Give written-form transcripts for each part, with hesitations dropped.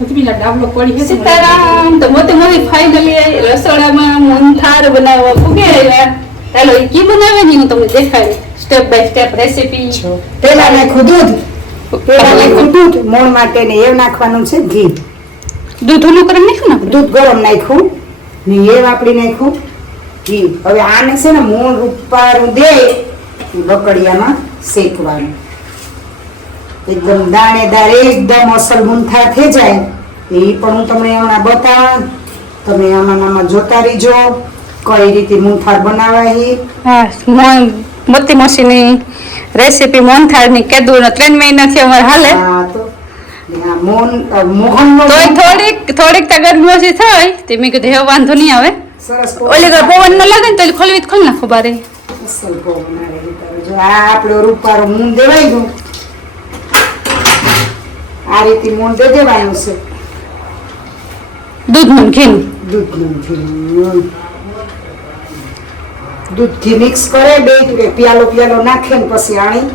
સીતારામ તો મોટી મોટી ફાઇનલી રસોડામાં મોહનથાળ બનાવવા પૂગે રહ્યા. ચાલો એ કી બનાવે ને હું તમને દેખાડી સ્ટેપ બાય સ્ટેપ રેસીપી. પેલા નાખું દૂધ મોણ માટે ને એ નાખવાનું છે ઘી. દૂધ ઓલું કરી નાખ્યું ને દૂધ ગરમ નાખ્યું ને એ વાપરી નાખ્યું ઘી. હવે આને છે ને મોણ રૂપારું દે બકડિયામાં શેકવાનું એકદમ દાણેદાર એકદમ અસલ મૂંઠા થઈ જાય એ પણ હું તમને હમણાં બતાવું. તમે આમાં જોતા રહીજો કઈ રીતે મૂંઠાળ બનાવાય. હા મોતી મસીની રેસીપી મોહનથાળની કીધું 3 મહિનાથી અમારે હાલે. હા તો મોહનનો થોડીક ગરમી ઓછી થાય તે મેં કીધું હવે વાંધો નહીં આવે. સરસ ઓલી પવન ન લાગે ને તો ખોલવી ખોલ નાખો બારે. અસલ પવન આવે જો આ આપણો રૂપારો મૂન દેવાઈ ગયું. આ રીતે મૂન દે દેવાનું છે દૂધનું ઘી દૂધથી મિક્સ કરે બે પિયાલો નાખે ને પછી આણી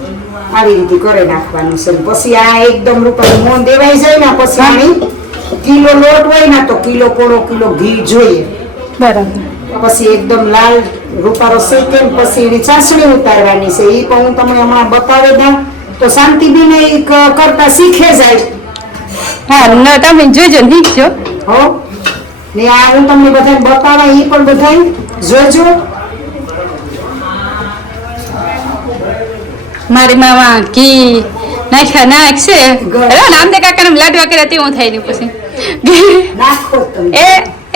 આવી રીતે કરે નાખવાનું છે. પછી આ એકદમ રૂપારું મોન દેવાઈ જાય ને પછી આણી કિલો લોટ હોય ને તો પોણો કિલો ઘી જોઈએ. બરાબર. પછી એકદમ લાલ રૂપારો શેકે ને પછી એની ચાસણી ઉતારવાની છે. એ પણ હું તમને હમણાં બતાવી દઉં તો શાંતિબેન એ કરતા શીખે જાય. હા તમે જોજો શીખજો હો ને આ હું તમને બધાને બતાવા એ પણ બધાય જોજો. મારી મામા ઘી નાખશે રામદેવ કાકા ને લાડવા કર્યા તેવું થાય ને પછી નાખો તમે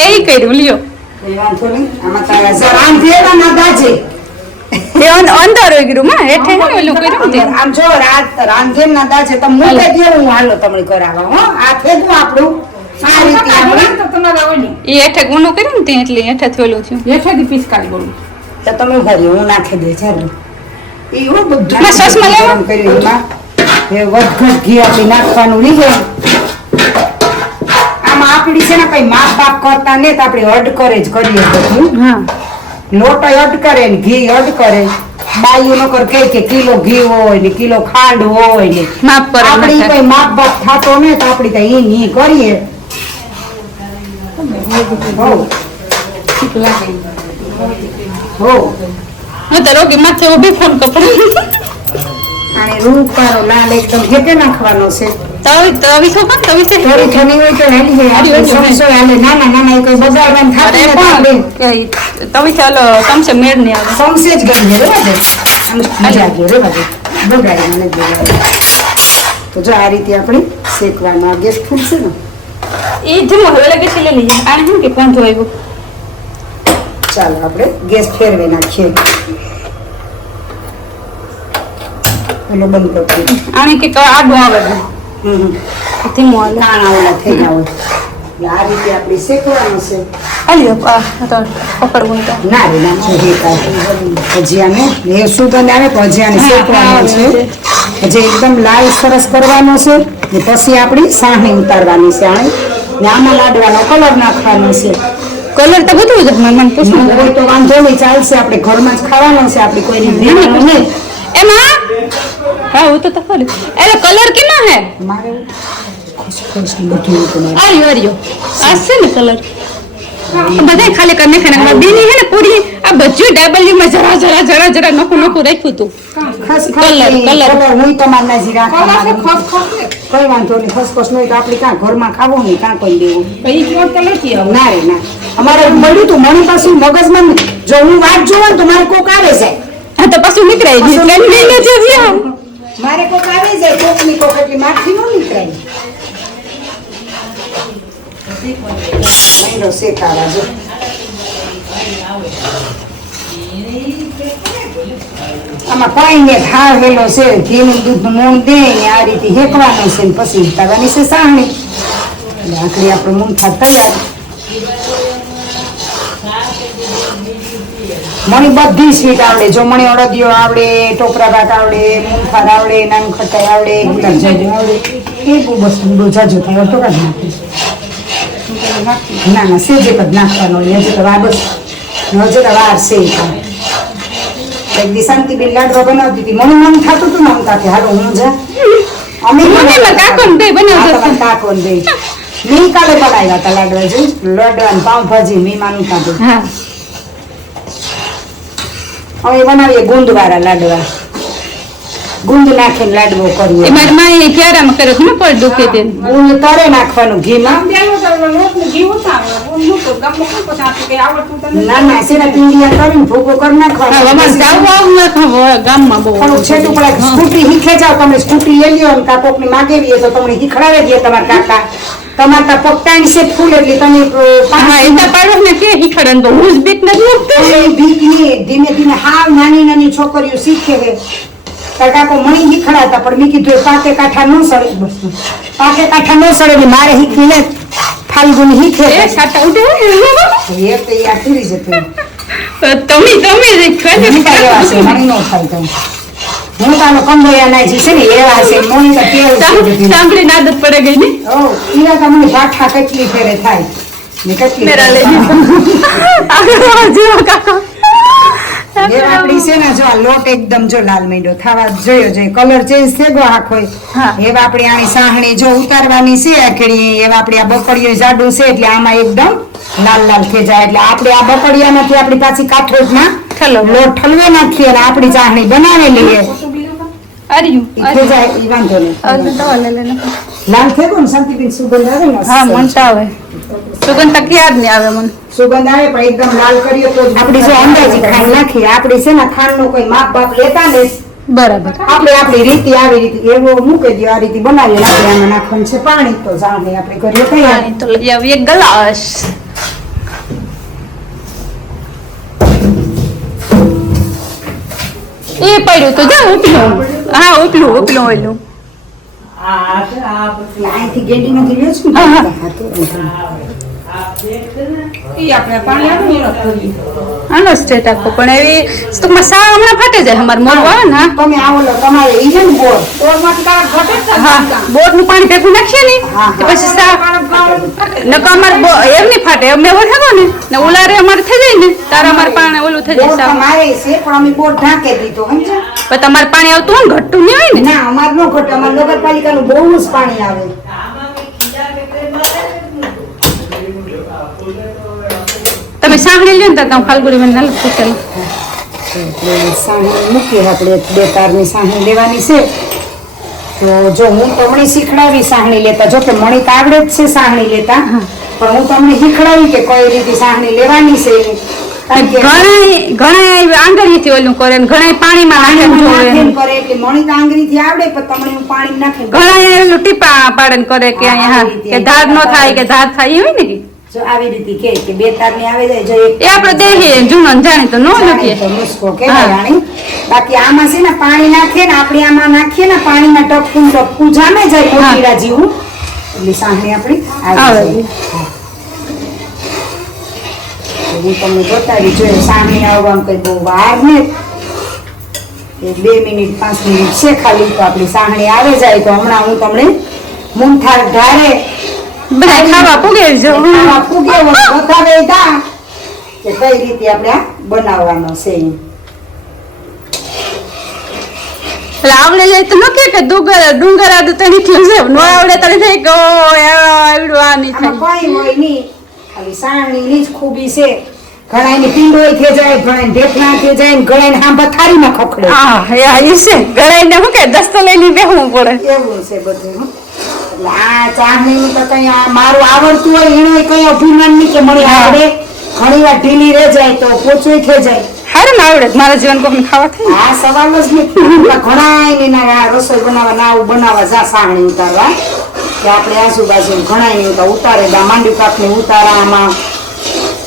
એ કર્યું લ્યો એ વાંધો નહીં. આમાં તારા જરા દેવા ના દાજે એ અંદર હોય ગયું માં હેઠે ને ઓલું કર્યું તે આમ જો રાંધેન ના દાજે તમે મોટે દેવું હું હાલો તમને કરાવવા. હો આ થેગું આપણું આ રીતે આપણે એ હેઠે ગુનો કર્યું ને તે એટલે હેઠે થયેલું છે હેઠેથી પિસ્કારી બોલું તો તમે ભરી હું નાખી દે ચાલો એ હું બધું ના સસમાં લેવા ગરમ કરી એમાં એ વધઘટ ઘી આપી નાખવાનું લીધે. આમાં આપડી છે ને કઈ માપ બાપ કરતા ને તો આપણે અડ કરે જ કરીએ બધું. હા લોટ અડ કરે ને ઘી અડ કરે. બાયું નકર કે કિલો ઘી હોય ને કિલો ખાંડ હોય ને માપ પર આપડી કઈ માપ બાપ થાતો ને તો આપડી તો ઈ કરીએ. હો હું તો રોગી માથે ઉભી ફોન કપડું અને રૂપારો લાલ એકદમ હેકે નાખવાનો છે. તવી છો પણ તવી છે થોડી ઠંડી હોય તો હાલી જાય. સમસો હાલે નાના એ કોઈ બજારમાં થાતું નથી. તવી ચાલો તમસે મેળ નહીં આવે સમસે જ ગઈ રેવા દે આમ મજા ગયો રેવા દે બગાડી મને બોલાવે. તો જો આ રીતે આપણે શેકવાનો ગેસ ફૂલશે ને એ ધીમો હવે લાગે છે લઈ લઈએ. આને શું કે વાંધો આવ્યો. ચાલો આપણે ગેસ ફેરવી નાખીએ. ઓલો બંધ કરજો. આને કે આડું આવે ધીમો આવે નાના ઓલા થઈ ગયા હોય આ રીતે આપણે શેકવાનું છે. અલ્યો પકડવું તો ના રે ના ભજીયાને એ સુગંધ આવે તો ભજીયાને શેકવાનું છે. હજી એકદમ લાલ સરસ કરવાનો છે ને પછી આપણી સાહણી ઉતારવાની છે. ને આમાં લાડવાનો કલર નાખવાનો છે. કલર તો બધું જ મને પૂછવું કોઈ તો વાંધો નહીં ચાલશે. આપણે ઘરમાં જ ખાવાનો છે. આપણે કોઈને દેવાનું નહીં. એમાં હા હું તો ખરું એટલે કલર કેનો હે મારે ખુશ બધું તમારે આર્યો આ છે ને કલર બધા ખાલી કરીને ખાને બીની હે ને પૂરી આ બધું ડબલ્યુ માં જરા નખું રાખ્યું તું ખાસ કલર હું તમારે ના જી રાખવા કઈ વાંધો નહીં. ખસખસ નહીં તો આપણે ક્યાં ઘરમાં ખાવું નહીં ક્યાં કોઈ દેવું ના રે ના. અમારે મળ્યું તું મણી પાછું મગજમાં જો હું વાત જોઉં તો મારે કોક આવે છે. હા તો પાછું નીકળાઈ ગયું મારે કોક આવે છે કોકની કોક એટલે મારથી ન નીકળાય. મહિનો શેકાવા જો આમાં પાણીને ઠાર વેલો છે. ઘીનું દૂધનું મૂણ દે ને આ રીતે હેકવાનું છે ને પછી ઉતારવાની છે સાહણી. એટલે આખરી આપણું મૂંગફા તૈયાર. મણી બધી સ્વીટ આવડે. જો મણી અડદિયો આવડે, ટોપરા ભાત આવડે, મૂંગફાર આવડે, નાનું ખટાઈ આવડે, ગુલાબજાંબુ આવડે. એ બહુ બસ બહુ જાજુ થાય તો કાઢ નાખીશ. ના સેજે જ નાખવાનો હજી તો વાર બસ હજી તો વાર છે. એક દી શાંતિબેન લાડવા બનાવતી હતી. મને મન થતું હતું ને આમ તાકે હાલો હું જા અમે કાકોન દે મેં કાલે બનાવ્યા હતા લાડવા લાડવા પાઉંભાજી મહેમાન ખાધું. હા હવે બનાવીએ ગુંદ વાળા લાડવા. ગુંદ નાખીને લાડવો કરીએ. એ મારી માએ ક્યારામાં કર્યો હતો ને પર દુખે તે ગુંદ તરે નાખવાનું ઘીમાં. ના ના સેના પિંડિયા કરીને ભૂકો કરી નાખવાનો. ગામમાં બહુ થોડુંક છેટું પડે. સ્કૂટી શીખે જાવ તમે, સ્કૂટી લઈ લ્યો ને કાં કોકને માગેવી તો તમને શીખડાવે દે તમારા કાકા. તમારા પગટાઈન છે ફૂલ એટલે તમે હા એના પાડો ને કે હિખડન તો હું જ બીક નથી એ બીકની ધીમે ધીમે હાવ નાની નાની છોકરીઓ શીખે છે. તારા કાકો મણી શીખડાતા પણ મેં કીધું પાકે કાંઠા ન સડે. પાકે કાંઠા ન સડે એટલે મારે શીખવીને ફાલ્ગુન શીખે એ સાટા ઉઠે એ તો એ આખી જતું તમે મણી નો થાય તો હું તાનો કંદોયા નાઈ છે ને એવા છે મણી તો કેવું સાંભળી ના આદત પડે ગઈ ને ઓ ઈરા તમને ભાઠા કેટલી ફેરે થાય ને કેટલી મેરા લઈ જીવો કાકો એ આપડી છે ને જો આ લોટ એકદમ જો લાલ મીંડો થવા જોયો જોઈએ કલર ચેન્જ થઈ ગયો આખો એવા આપણી આની સાહણી જો ઉતારવાની છે આખડી એવા આપણી આ બકડીઓ જાડું છે એટલે આમાં એકદમ લાલ લાલ થઈ જાય એટલે આપણે આ બકડિયામાંથી આપણી પાછી કાઠોડમાં લોટ ઠલવે નાખીએ અને આપણી ચાહણી બનાવેલી થઈ જાય ઈ વાંધો નહીં લાલ થઈ ગયો ને શાંતિબેન સુગંધ આવે ને હા મનતા આવે સુગંધ તક યાદ નહીં આવે મને સુગંધ આવે પણ એકદમ લાલ કરીએ તો આપણી જો અંદાજી ખાંડ નાખીએ આપણી છે ને ખાંડનું કોઈ માપ બાપ લેતા ને બરાબર આપણે આપણી રીતિ આવી રીતે એવો મૂકી દો આ રીતે બનાવીએ આપણે આમાં નાખવાનું છે પાણી તો જાણે આપણે કરીએ તૈયાર તો લઈ આવીએ ગ્લાસ એ પડ્યું તો જા ઉપલું હા ઉપલું ઓયલું અહીંથી ગેડી નથી લ્યો છું આનો સ્ટેટ આપો પણ એવી ટૂંકમાં સા હમણાં ફાટે જાય અમારે મોરવા આવે ને તમે આવો લો તમારે ઈ છે ને બોર હા બોરનું પાણી ભેગું નાખીએ ને તો પછી સા નકા અમારે એમ નહીં ફાટે અમે એવો થયો ને ઉલારે અમારે થઈ જાય ને તારે અમારે પાણી ઓલું થઈ જાય સા તમારે છે પણ અમે બોર ઢાંકે દીધો સમજ્યા પણ તમારે પાણી આવતું હોય ને ઘટતું નહીં હોય ને ના અમાર નો ઘટે અમાર નગરપાલિકાનું બહુ જ પાણી આવે તમે સાંભળી લ્યો ને તો તમે ફાલ્ગુની મને નથી પૂછેલું સાહણી મૂકીએ આપણે બે તારની સાહણી લેવાની છે તો જો હું તમને શીખડાવી સાહણી લેતા જો કે મણી તો આવડે જ છે સાહણી લેતા પણ હું તમને શીખડાવી કે કઈ રીતે સાહણી લેવાની છે ઘણા આંગળીથી ઓલું કરે ને ઘણા પાણીમાં નાખે કરે એટલે મણી તો આંગળીથી આવડે પણ તમને હું પાણી નાખી ઘણા એલું ટીપા પાડન કરે કે અહીંયા કે ધાર નો થાય કે ધાર થાય એ હોય ને જો આવી રીતે કે બે તારની આવે જાય જો એ આપણે દેહી જૂનો જાણી તો નો લખીએ નુસ્ખો કેવાય રાણી બાકી આમાં છે ને પાણી નાખીએ ને આપણે આમાં નાખીએ ને પાણીમાં ટપકું જામે જાય મોતીડા જેવું એટલે સાહણી આપણી આવે હું તમને બતાવી જોઈએ સાહણી આવવામાં કઈ બહુ વાર ને 2 મિનિટ 5 મિનિટ છે ખાલી તો આપણી સાહણી આવે જાય તો હમણાં હું તમને મૂંઠાર ધારે બધા ખાવા પૂગે જો ખાવા પૂગે બતાવે તા કે કઈ રીતે આપણે આ બનાવવાનો છે એટલે આવડે જાય તો ન કે ડુંગર આદુ તો નીકળ્યું છે નો આવડે તો થઈ કે આવડું આ નહીં થાય કઈ હોય નહીં ખાલી સાહણીની જ ખૂબી છે ઘણા એની પિંડોય થઈ જાય ઘણા ઢેફણા થઈ જાય ઘણા હાંભા થાળીમાં ખખડે હા એ છે ઘણા ને શું કે દસ્તો લઈને બેહવું પડે એવું છે બધું આ ચાહણીનું તો કઈ મારું આવડતું હોય એને કઈ અભિમાન નહીં કે મને આવડે ઘણી વાર ઢીલી રહી જાય તો પોચું થઈ જાય હારે ને આવડે મારા જીવન કોઈને ખાવા થાય આ સવાલ જ નથી ઘણા એની રસોઈ બનાવવા નાવું બનાવવા જા સાહણી ઉતારવા કે આપણે આજુબાજુ ઘણા એની ઉતારે માંડી પાકને ઉતારવામાં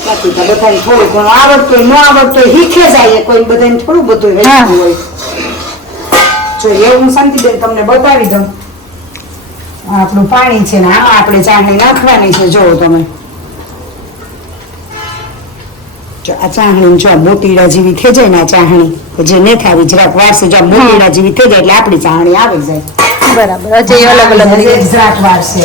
બાકી તો બધાને થોડું ઘણું આવડતું હોય ન આવડતું હોય શીખે જાય કોઈ બધાને થોડું બધું રહેતું હોય જો એવું શાંતિબેન તમને બતાવી દઉં આપણું પાણી છે ને આમાં આપણે ચાહણી નાખવાની છે જો તમે જો આ ચાહણી જો મોતીડા જેવી થઈ જાય ને આ ચાહણી જે ને થાવી જરાક વાર છે જો મોતીડા જેવી થઈ જાય એટલે આપણી ચાહણી આવી જાય બરાબર હજી અલગ અલગ જરાક વાર છે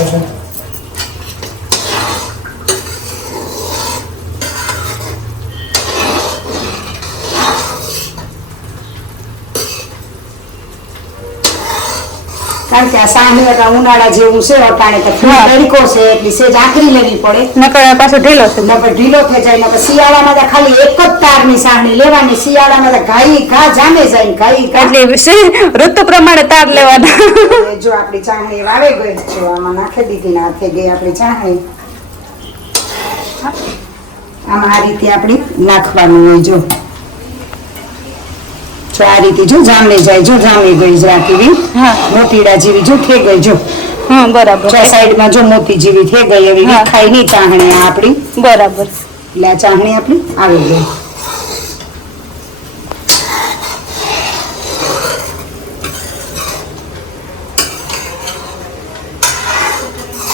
કારણ કે કે આ સાહની હતા ઉનાળા જેવું છે અટાણે તો તડકો છે એટલે સેજ આખરી લેવી પડે નકર પાછો ઢીલો છે. નકર ઢીલો થઈ જાય નકર શિયાળામાં તો ખાલી એક જ તારની સાહણી લેવાની શિયાળામાં તો ઘાઈ ઘા જામે જાય ઘાઈ ઘા એટલે ઋતુ પ્રમાણે તાર લેવાના. જો આપણી ચાહણી વાવે ગઈ જો આમાં નાખી દીધી ના થઈ ગઈ આપણી ચાહણી આમાં આ રીતે આપણી નાખવાનું હોય જો આ રીતે જો જામી જાય જો જામી ગઈ જ રાખી હા મોતીડા જેવી જો થઈ ગઈ જો હા બરાબર. સાઈડમાં જો મોતી જેવી થઈ ગઈ એવી વિખાઈ ની ચાહણી આ આપણી બરાબર. એટલે આ ચાહણી આપણી આવી ગઈ.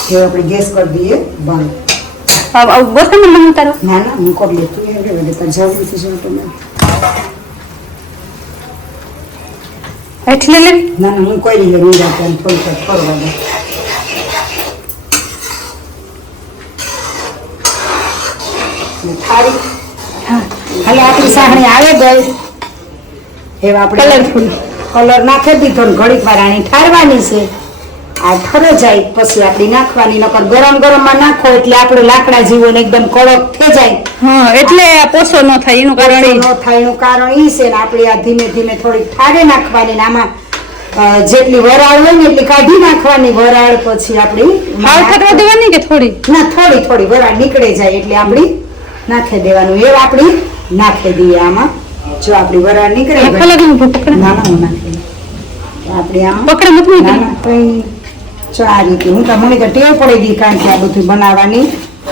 હવે આપણે ગેસ કરી દઈએ બંધ. ગોઠવણ ઉતારો. ના ના હું કરી લે તું એમ કે તાર જવું છે જો તમે એટલે લે ના ના હું કોઈ રીતે નહીં રાખતા થોડી ફરવા દે થાળી હાલે આપણી સાહણી આવે ગઈ એવા આપણે કલરફુલ કલર નાખી દીધો ને ઘડીક વાર આની ઠારવાની છે આ ઠરે જાય પછી આપણી નાખવાની નકર ગરમ ગરમમાં નાખો એટલે આપણું લાકડા જેવું એકદમ કડક થઈ જાય. હા એટલે પોસો ન થાય એનું કારણ ન થાય એનું કારણ ઈ છે ને આપણે આ ધીમે ધીમે થોડીક ઠારે નાખવાની ને આમાં જેટલી વરાળ હોય ને એટલી કાઢી નાખવાની વરાળ પછી આપણી હાલ થવા દેવાની કે થોડી ના થોડી થોડી વરાળ નીકળે જાય એટલે આપણી નાખી દેવાનું એ આપણી નાખી દઈએ આમાં જો આપણી વરાળ નીકળે ના ના હું નાખી આપણે આમાં પકડે મૂકવી ના ના કઈ જો આ રીતે હું તો મને તો ટેવ પડી ગઈ કારણ કે આ બધું બનાવવાની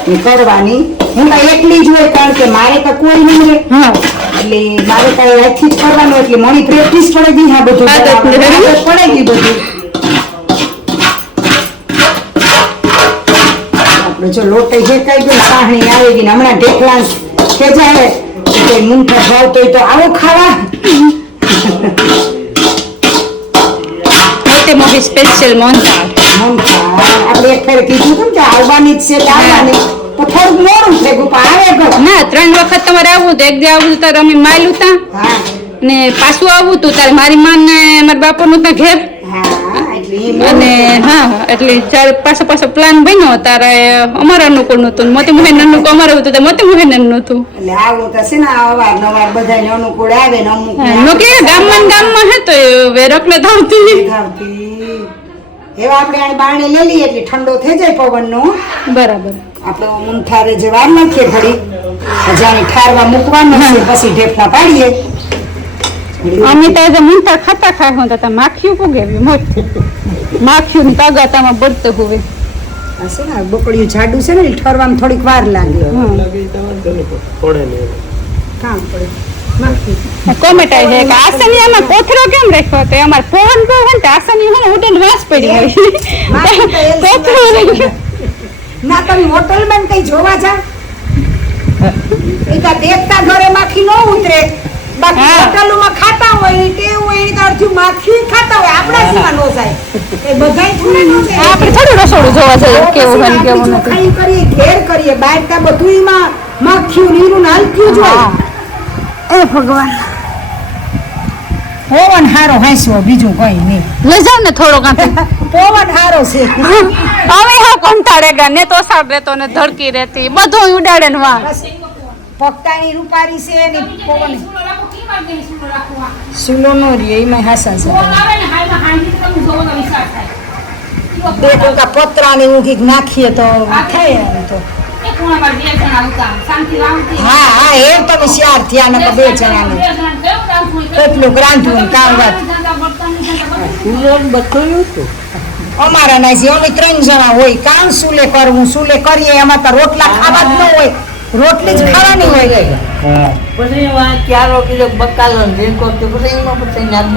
ને કરવાની હું તો એકલી જ હોય કારણ કે મારે તો કોઈ નહીં રહે હા એટલે મારે કઈ હાથથી જ કરવાનું એટલે મને પ્રેક્ટિસ પડી ગઈ આ બધું પડી ગઈ બધું આપણે જો લોટે જે કઈ ગયું સાહણી આવી ગઈ હમણાં ઢેકલા ખેંચાય કે મૂંગફા ભાવતો હોય તો આવો ખાવા મોટી મોટી સ્પેશિયલ મોહનથાળ આપણે એક ફેર કીધું હતું કે આવવાની જ છે તો આવવાની તો થોડુંક મોડું થઈ ગયું પણ આવે ગયો ના 3 વખત તમારે આવવું તો એક દી આવવું તારે અમે માયલું તા હા ને પાછું આવવું તું તારે મારી માં ને મારા બાપુનું ત્યાં ઘેર હા એટલે એ અને હા એટલે જ્યારે પાછો પ્લાન બન્યો તારે અમારા અનુકૂળ નતું મોતી મોહન અનુકૂળ અમારું હતું તો મોતી મોહન નતું એટલે આવું તો છે ને અવારનવાર બધાને અનુકૂળ આવે ને અમુક નો કે ગામમાં હે તો વેરકલે ધાવતી એવા આપણે આ બારણે લઈ લઈએ એટલે ઠંડો થઈ જાય પવનનો બરાબર આપણે મૂંઠારે જે વાર નાખીએ ઘડી જાણે ઠારવા મૂકવાનું છે પછી ઢેફલા પાડીએ અમે તો આજે મૂંઠા ખાતા ખાય તો માખીયું પુગેવી મોટ માખીયું ની તાગાતામાં બળતું હોવે આ છે ને બકડીયું જાડું છે ને ઠરવામાં થોડીક વાર લાગે કામ પડે કોમેન્ટ આવી જાય કે આસનિયામાં કોથરો કેમ રાખ્યો તો અમાર પવન બહુ હોય ને આસની હોય ને ઉડન વાસ પડી હોય કોથરો ના તમે હોટલમાં કઈ જોવા જા એ તો દેખતા ઘરે માખી ન ઉતરે બાકી હોટલોમાં ખાતા હોય તે હોય એ અડધું માખી ખાતા હોય આપણા જીવા નો જાય એ બધાય થોડે નો જાય આપણે થોડું રસોડું જોવા જઈએ કેવું હોય ને કેવું નથી ખાઈ કરીએ ઘેર કરીએ બહાર તા બધુંયમાં માખીયું નીરું નાલક્યું જ હોય એ ભગવાન પવન હારો હાસ્યો બીજું કઈ નહીં લઈ જાવ ને થોડો કાંથી પવન હારો છે હવે હા કંટાળેગા ને તો સાડ રહેતો ને ધડકી રહેતી બધું ઉડાડે ને વાહ પગતાની રૂપારી છે ને પવન સુલો નો રે એમાં હાસા છે બે ટોકા પતરાની ઊંઘી નાખીએ તો થાય એમ તો હા હા એ તમે શિયાર થયા ને બે જણાને કેટલું રાંધવું કામ વાત અમારા ના છે અમે 3 જણા હોય કામ સુલે કરવું સુલે કરીએ એમાં તો રોટલા ખાવા જ ન હોય રોટલી જ ખાવાની હોય પછી એમાં ક્યારો કિલો બકાલો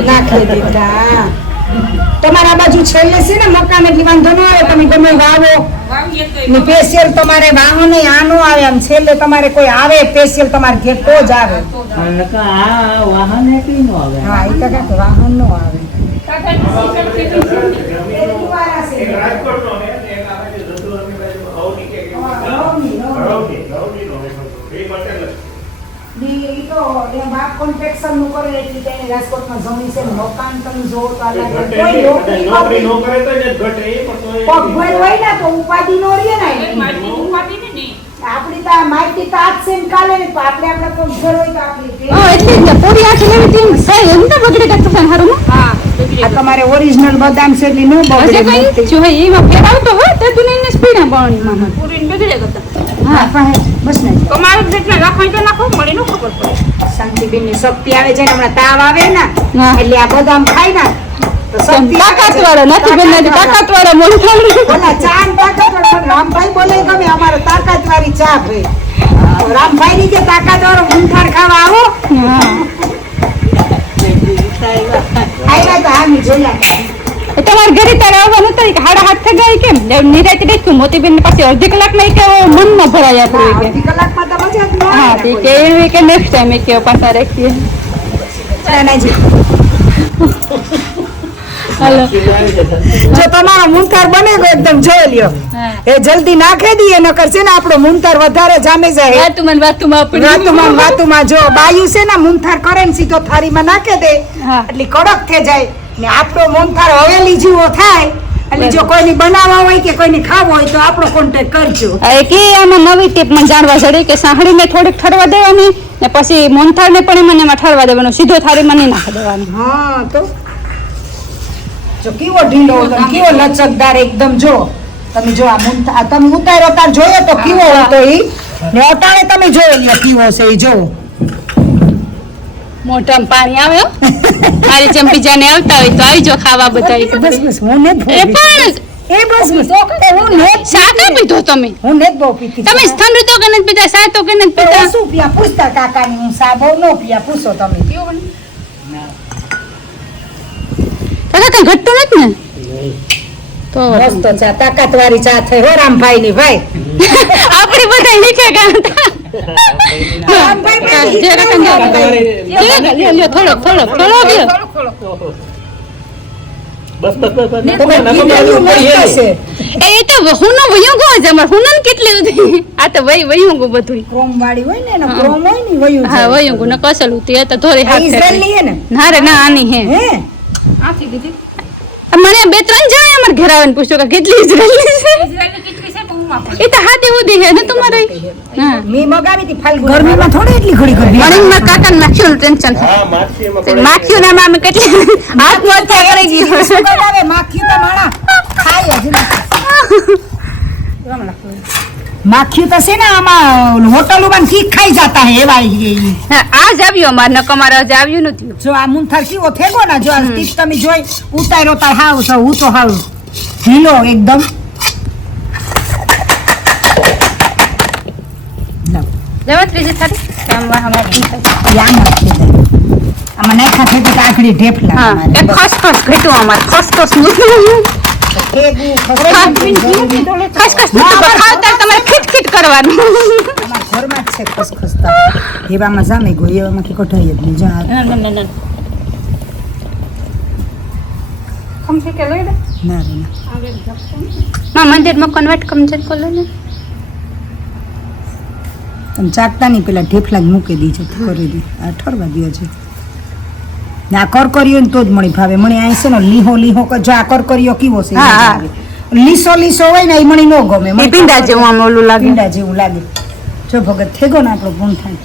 નાખી દીધા તમારા બાજુ છેલ્લે છે ને મકાન એટલે વાંધો ન આવે તમે ગમે વાવો ને સ્પેશિયલ તમારે વાહો નહીં આ નો આવે આમ છેલ્લે તમારે કોઈ આવે સ્પેશિયલ તમારે ઘેર તો જ આવે વાહન એટલી નો આવે હા એ તો કાંઈ વાહન નો આવે ઈ તો એ બાપ કોન્ટ્રાક્શન નું કરે એટલે તેને રાજકોટમાં જમી છે મકાન તમે જોવો તો આ લાગે કોઈ નોકરી નો કરે તો જ ઘટે એ પણ તોય પગભર હોય ને તો ઉપાધિ નો રહે ને આપણી તો આ માહિતી તો આજ છે ને કાલે ને તો આપણે આપણા પગભર હોય તો આપણી એટલે જ ને પૂરી આખી લેવી તી સાહેબ એમ તો બગડી ગયું છે હારું આ તમારે ઓરિજિનલ બદામ છે એટલે નો બગડે હજી કઈ નથી. જો એમાં ફેર આવતો હોય તો દુનિયાને સ્પીડ પાણીમાં પૂરીને બગડે ગતા હા પાસે બસ ને તમારે જેટલા રાખવાની તો નાખો મળી નો ખબર પડે શાંતિબેન ની શક્તિ આવે છે ને હમણાં તાવ આવે ને હા. એટલે આ બદામ ખાય ને તો શક્તિ તાકાત વાળો નથી બેન નથી તાકાત વાળો મોડું થાય બોલા ચા ને તાકાત વાળો રામભાઈ બોલે ગમે અમારે તાકાત વાળી ચા ભાઈ રામભાઈ ની જે તાકાત વાળો મૂંઠાર ખાવા આવો આવ્યા તો આમ જોયા તમારા ઘરે તારે આવવાનું હતું કે હાડા હાથ થઈ ગયા કેમ નિરાતે દેખ્યું મોતીબેન પાસે અડધી કલાકમાં કે મન ન ભરાય આપણે કે અડધી કલાકમાં તો મજા જ ન હા આવે તે કે એવી કે નેક્સ્ટ ટાઈમ કે પાછા રાખીએ નાનાજી. હાલો જો તમારો મુંતાર બને તો એકદમ જોઈ લ્યો એ જલ્દી નાખી દઈએ નકર છે ને આપણો મુંતાર વધારે જામી જાય વાતુમાં વાતુમાં જો બાયુ છે ને મુંતાર કરે ને સીધો થાળીમાં નાખી દે હા. એટલે કડક થઈ જાય ને આપણો મુંતાર હવેલી જેવો થાય એટલે જો કોઈની બનાવવા હોય કે કોઈની ખાવો હોય તો આપણો કોન્ટેક્ટ કરજો કે આમાં નવી ટીપ મને જાણવા જડી કે સાંહળીને થોડીક ઠરવા દેવાની ને પછી મોનથાળને પણ એમાં ઠરવા દેવાનું સીધો થાળીમાં નહીં નાખી દેવાનું હા તો જો કેવો ઢીલો કેવો લચકદાર એકદમ જો તમે જો આ મુંતાર તમે ઉતારો તાર જોયો તો કેવો હતો ઈ ને અટાણે તમે જોઈ લ્યો કેવો છે ઈ જો મોઢામાં પાણી આવે હો. મારી જેમ બીજાને આવતા હોય તો આવી જો ખાવા બધા બસ બસ હું ને એ પણ એ બસ બસ હું ને શા કાં પીધો તમે હું ને બહુ પીતી તમે ઠંડુ તો કે નથી પીતા શા તો કે નથી તો પીતા શું પિયા પૂછતા કાકાની હું સા બહુ નો પિયા પૂછો તમે તો કઈ ઘટતું નથી ને તો મસ્ત ચા તાકાત વાળી ચા થઈ હો રામભાઈ ની ભાઈ આપણે બધા નીચે ગયા રામભાઈ થોડોક બસ બસ બસ બસ તમે પીધેલું મસ્ત છે એ તો હુનો વયું ગો જ અમાર હુનન કેટલી હતી આ તો વયું ગો બધું ક્રોમ વાળી હોય ને એનો ક્રોમ હોય ને વયું હા વયું ગો ન કસલું તે તો થોડી હાથ ઇઝરાયલી હે ને ના રે ના આની હે હે મને બે ત્રણ જણા અમાર ઘર આવીને પૂછ્યો કે કેટલી ઇઝરાયલી છે એ તો હાથે ઉધી હે ને તમારે હા મી મગાવી હતી ફાલ ગરમીમાં થોડી એટલી ઘડી ઘડી મણીમાં કાકા નાખ્યું ટેન્શન હા માછીમાં નાખ્યું ના મામે કેટલી હાથ મોટા કરી ગયો શું કરાવે માખ્યું તો માણા ખાય જ નથી માખ્યું તો છે ને આમાં હોટલોમાં કી ખાઈ જતા હે એવા આજ આવ્યો અમાર ન કમાર આજ આવ્યું નથી જો આ મુંથાર કેવો થેગો ને જો આ ટીપ તમે જોઈ ઉતાર્યો તાર હાવ છો હું તો હાવ ઢીલો એકદમ જવા ત્રીજી થાળી આમાં આમાં નાખા થઈ તો આખડી ઢેફલા હા અમારે. એક ખસખસ ઘટ્યું અમાર ખસખસ નું ઠેગું, ખસખસ તો ખાવતા તમારે ખીટ કરવાનું અમારા ઘરમાં જ છે ખસખસ તો. એવામાં જામે ગયો એવામાં કે કઢાઈ જ નહીં જા ખમશે કે લઈ લે ના રે ના માં મંદિર માં કન્વર્ટ કમજર કોલો ને તમે ચાકતા નહીં પેલા ઢેફલા જ મૂકી દી છે કરી દી આ ઠરવા દો છે ને આ કરકરીઓ ને તો જ મણી ભાવે મણી અહીં છે ને લીહો જો આ કરકરીઓ કેવો છે હા, હા. લીસો હોય ને એ મણી નો ગમે એ મણી પીંડા જેવું આમ ઓલું લાગે પીંડા જેવું લાગે જો ભગત થેગો ને આપણો ગુણ થાય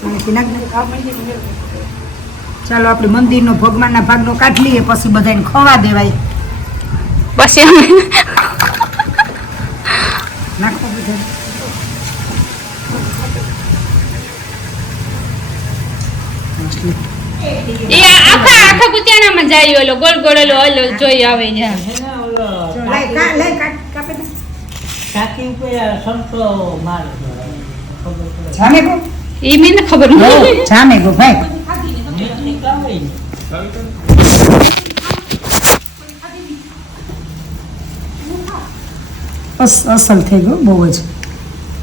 આનાથી નાખ દે. ચાલો આપણે મંદિરનો ભગવાનના ભાગનો કાઢ લઈએ પછી બધાને ખવા દેવાય પછી અમે નાખો બધા એ આખા કુતિયાણામાં જાય ઓલો ગોળ ગોળ ઓલો જોઈ આવે છે લઈ કાપે દે. સાકી ઉપર સંતો માર ખબર પડે જામે ગો એ મને ખબર નથી જામે ગો ભાઈ નીકળી કાવે અસલ થઈ ગયો બહુ જ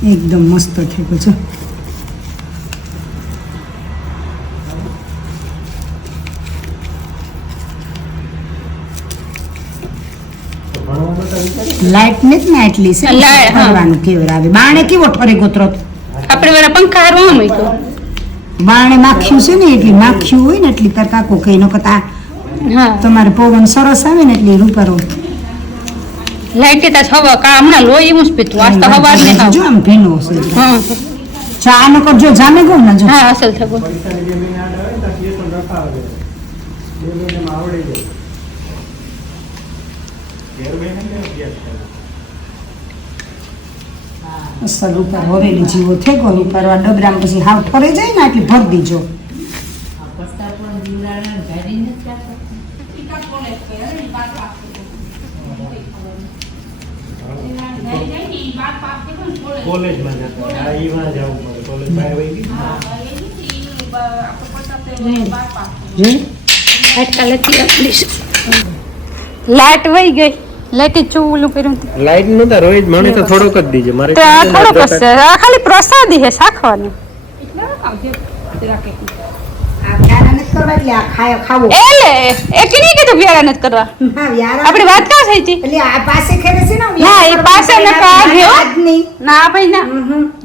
એકદમ મસ્ત થઈ ગયો છે લાઈટ ને જ ને એટલી છે લાઈટ, હા. ફરવાનું કેવું આવે બાણે કેવો ઠરે ગોતરો આપણે વાળા પંખા હારવા મૂક્યો બાણે માખ્યું છે ને એટલી માખ્યું હોય ને એટલી તાર કાકો કઈ ન કતા હા તમારે પવન સરસ આવે ને એટલી રૂપારો લાઈટ તા હવા કા હમણાં લોહી એવું જ પીતું આજ તો હવા જ નહીં જો આમ ભીનો છે હા ચા નો કરજો જામે ગયો ને જો હા અસલ થગો અસલ ઉપર હોરેલી જીવો થેગો ઉપર આ ડબરામાં પછી હાવ ઠરે જાય ને એટલી ભર દીજો કોલેજમાં જતા આ ઈમાં જવું પડે કોલેજ બહાર વહી ગઈ લાઈટ વહી ગઈ લાઈટ ચૂલું કર્યું લાઈટ નતા રોજ મને તો થોડોક જ દીજે મારે તો આ થોડોક જ છે. આ ખાલી પ્રસાદી છે શાખવાની આ વ્યારા નથી કરવા એટલે આ ખાવો એટલે એ કે નહીં કીધું વ્યારા નથી કરવા હા વ્યારા આપણી વાત કાં થઈ હતી એટલે આ પાસે ખેરે છે ને ના, એ પાસે ન કાઢ્યો. આજની ના ભાઈ ના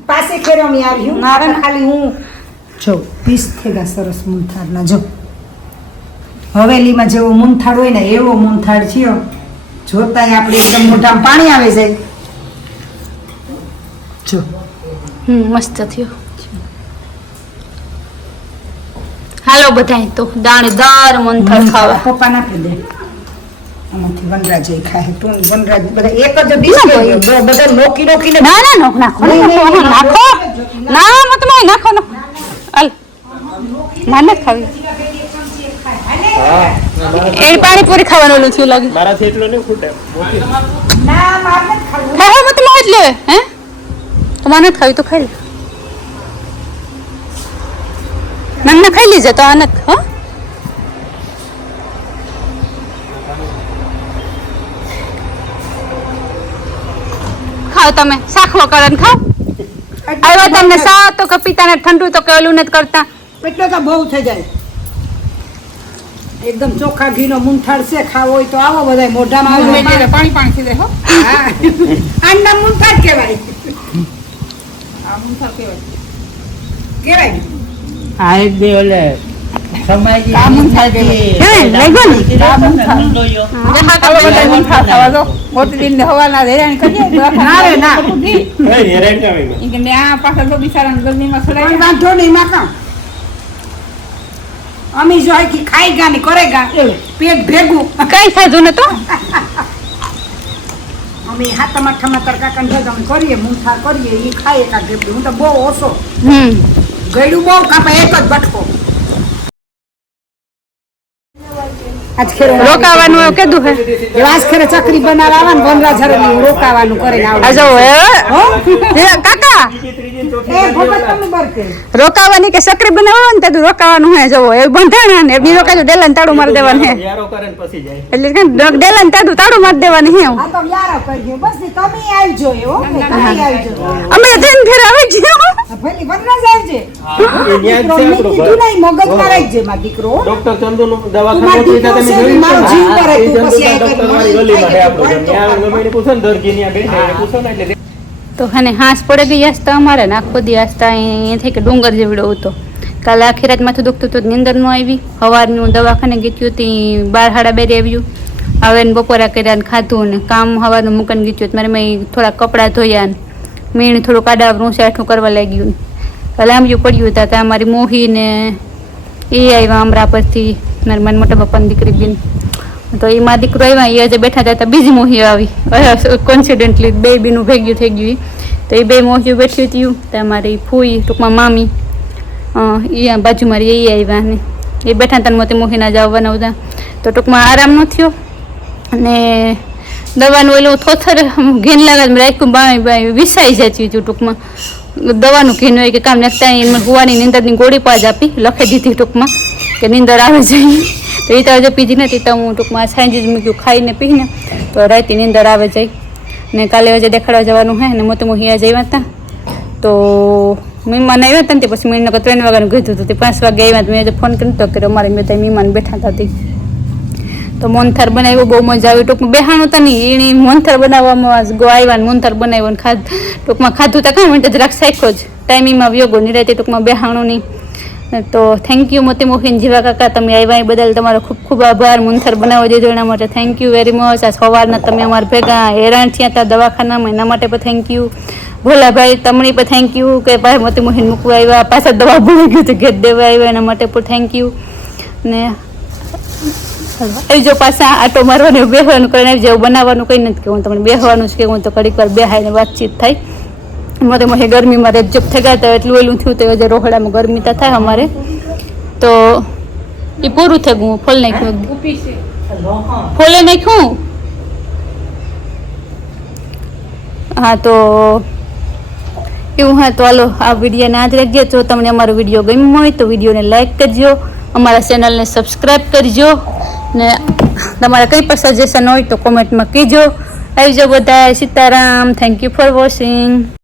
પાસે ખેરો મી આવ્યું ના રે ના. ખાલી હું જો પીસ થેગા સરસ મૂંથાડના જો હવેલીમાં જેવો મૂંથાડ હોય ને એવો મૂંથાડ થયો જોતાય આપણે એકદમ મોઢામાં પાણી આવે જાય જો મસ્ત થયો હાલો બધાય તો દાણેદાર મંથર ખાવા પપ્પા નાખી દે આમાંથી વનરાજ એ ખાય તું વનરાજ બધા એક જ ડીશ બધા લોકી લોકીને ના ના નો નાખો નાખો ના મત માં નાખો નો હાલ ના ના ખાવી એ પાણીપુરી ખાવાનું ઓલું થયું લાગે મારાથી એટલો નહીં ખૂટે ના માર નથી ખાવું હા હા મત માં જ લે હે તો મને નથી ખાવી તો ખાઈ લે નન્ના ખાઈ લીજે તો આ નથી હો ખાઓ તમે શાખવો કરે ને ખાઓ આવ્યો તમને સા તો કે પિતાને ઠંડુ તો કે ઓલું નથી કરતા એટલો તો બહુ થઈ જાય એકદમ ચોખ્ખા ઘીનો મૂંથાડ છે ખાવો હોય તો આવો બધા મોઢામાં આવે પાણી પાણી થઈ જાય હો હા આના મૂંથાડ કહેવાય કહેવાય આ એક બે ઓલે સમાજી લઈ ગયો ને ના રે ના હેરાન ના હોય પણ વાંધો નહીં માં કામ અમે જો આખી ખાઈ ગા ને કરેગા પેટ ભેગું કઈ ખાધું ને તો અમે હાથમાં આઠમાં તરકા કંઠા કરીએ મૂંથા કરીએ એ ખાઈએ કાઢે હું તો બહુ ઓછો ગળ્યું બહુ કાપા એક જ બટકો આજ ખેરો રોકાવાનું એવું કીધું હે વાસ ખેરે ચકરી બનાવવા ને વનરાજ હરણી રોકાવાનું કરીને આ આવડે જો કાકા એ ભગત તમે બરકે રોકાવાની કે સકરી બનાવવાનું ને તે રોકાવાનું હે જોવો એવું બંધાણા ને બીજો કઈ ડેલાને તાળું મારી દેવાનું હે યારો કરે ને પછી જાય એટલે કે ડેલાને તાળું મારી દેવાની હે આ તો યારો કરજો બસ ને તમે આવજો એવો તમે આવજો અમે ત્રણ ફેર આવી ગયો ભલે વનરાજ આવજે અહીંયા જ છે આપણું કીધું નહીં મગજ માં રાખજે માં દીકરો ડોક્ટર ચંદુનું તું દવાખાનું મારી જોઈતા દીકરો તમે છે, જોયું મારો જીવ કરે, તું હા, પછી એ આ ડોક્ટર કઈ વાળી ગલીમાં છે આપણું થાય ઘર. ત્યાં ગમે એને પૂછો ને દર્દી ત્યાં બેસે એને પૂછો ને એટલે તો અને હાંસ પડે ગઈ આસ્તા અમારે ને આખો દી આસ્તા અહીંયાથી કે ડુંગર જેવડો હતો કાલે આખી રાત માથું દુખતું હતું નીંદર ન આવી સવારનું દવાખાને ગીચ્યું હતી 12:30 આવ્યું હવે ને બપોરા કર્યા ને ખાધું ને કામ સવારનું મૂકીને ગીચ્યું મારે મેં થોડા કપડાં ધોયા ને મીણ થોડું કાઢા સેઠું કરવા લાગ્યું કાલે આંબ્યું પડ્યું હતા ત્યાં મારી મોહી ને એ આવ્યા આમરા પરથી મારી મારી મોટા પપ્પાની દીકરી બેન તો એમાં દીકરો આવ્યા એ જે બેઠા હતા બીજી મોહી આવી કોન્સિડન્ટલી બે બીનું ભેગ્યું થઈ ગયું તો એ બે મોહીઓ બેઠી હતી ત્યાં મારી ફૂઈ ટૂંકમાં મામી એ બાજુ મારી એ આવ્યા ને એ બેઠા હતા મોતી મોહીના જાવ બનાવતા તો ટૂંકમાં આરામ ન થયો અને દવાનું ઓલું થોથર ઘેન લાગે રાખ્યું બાય વિસાઈ જતી હતું ટૂંકમાં દવાનું ઘેન હોય કે કામ નાખતા હુવાની નીંદરની ગોળી પાજ આપી લખી દીધી ટૂંકમાં કે નીંદર આવે જાય તો એ તો હજુ પીધી નથી તો હું ટૂંકમાં સાંજે જ મૂક્યું ખાઈને પીને તો રાતે નીંદર આવે જાય ને કાલે હજુ દેખાડવા જવાનું હે ને મોટી મોહિયા જઈ હતા તો મહેમાન આવ્યા હતા ને તે પછી મેં 3 વાગ્યાનું કીધું હતું તે 5 વાગે આવ્યા તો મેં ફોન કર્યો હતો કે અમારે મેં ત્યાં મહેમાન બેઠા હતા તે તો મોનથાર બનાવ્યો, બહુ મજા આવી. ટૂંકમાં બેહાણું તો નહીં, એની મોનથાર બનાવવામાં આવ્યા ને મોનથાર બનાવ્યો ને ટૂંકમાં ખાધું તો કાં મિનિટ જરાક સાખ્યો જ ટાઈમિંગમાં વ્યોગો નિરાતે ટૂંકમાં બેહાણું નહીં. તો થેન્ક યુ મોતી મોહીન જીવા કાકા, તમે આવ્યા એ બદલ તમારો ખૂબ ખૂબ આભાર. મોનથાર બનાવવા દીધો એના માટે થેન્ક યુ વેરી મચ. આ સવારના તમે અમારા ભેગા હેરાન થયા હતા દવાખાનામાં, એના માટે પણ થેન્ક યુ. ભોલાભાઈ તમને પણ થેન્ક યુ કે ભાઈ મોતી મોહીન મૂકવા આવ્યા, પાછા દવા ભૂલી ગયું તો ઘેર દેવા આવ્યા, એના માટે પણ થેન્ક યુ. ને આવી જો પાછા આટો મારવાનું બેસવાનું કરીને આવી જેવું બનાવવાનું કંઈ નથી કહેવું, તમને બેસવાનું જ કહેવું તો ઘડીક વાર બેહાઈને વાતચીત થાય. મોતે મોહે ગરમીમાં રેપજપ થઈ ગયા હતા, એટલું એલું થયું તો હજુ રોહડામાં ગરમી તો થાય અમારે. તો એ પૂરું થઈ ગયું, ફોલ નાખ્યું, ફોલે નાખ્યું. હા તો એવું. હા તો હાલો આ વિડીયોને આજ રાખજો. જો તમને અમારો વિડીયો ગમ્યો હોય તો વિડીયોને લાઈક કરજો, અમારા ચેનલને સબસ્ક્રાઈબ કરજો ને તમારે કંઈ પણ સજેશન હોય તો કોમેન્ટમાં કહેજો. આવી જાઓ બધા. Sitaram. Thank you for watching.